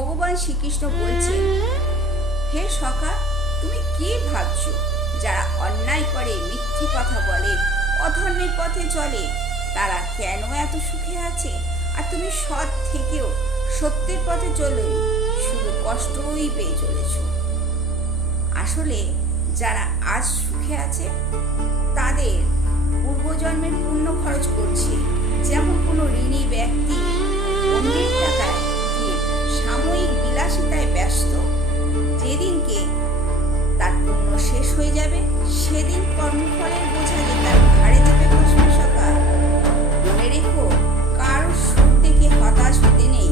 ভগবান শ্রীকৃষ্ণ বলছেন, হে সখা, তুমি কি ভাবছো? যারা অন্যায় করে, মিথ্যে কথা বলে, অধর্মের পথে চলে, তারা কেন এত সুখে আছে? আর তুমি সৎ থেকেও সত্যের পথে চলে শুধু কষ্টই পেয়ে চলেছ। আসলে যারা আজ সুখে আছে তাদের পূর্বজন্মের পুণ্য খরচ করছে। যেমন কোনো ঋণী ব্যক্তি অন্যের টাকায় সাময়িক বিলাসিতায় ব্যস্ত, যেদিনকে তার পুণ্য শেষ হয়ে যাবে সেদিন কর্মফলের বোঝা যে তার ঘাড়ে চেপে বসবে। সকাল মনে রেখো, কারো সুখ দেখে হতাশ হতে নেই।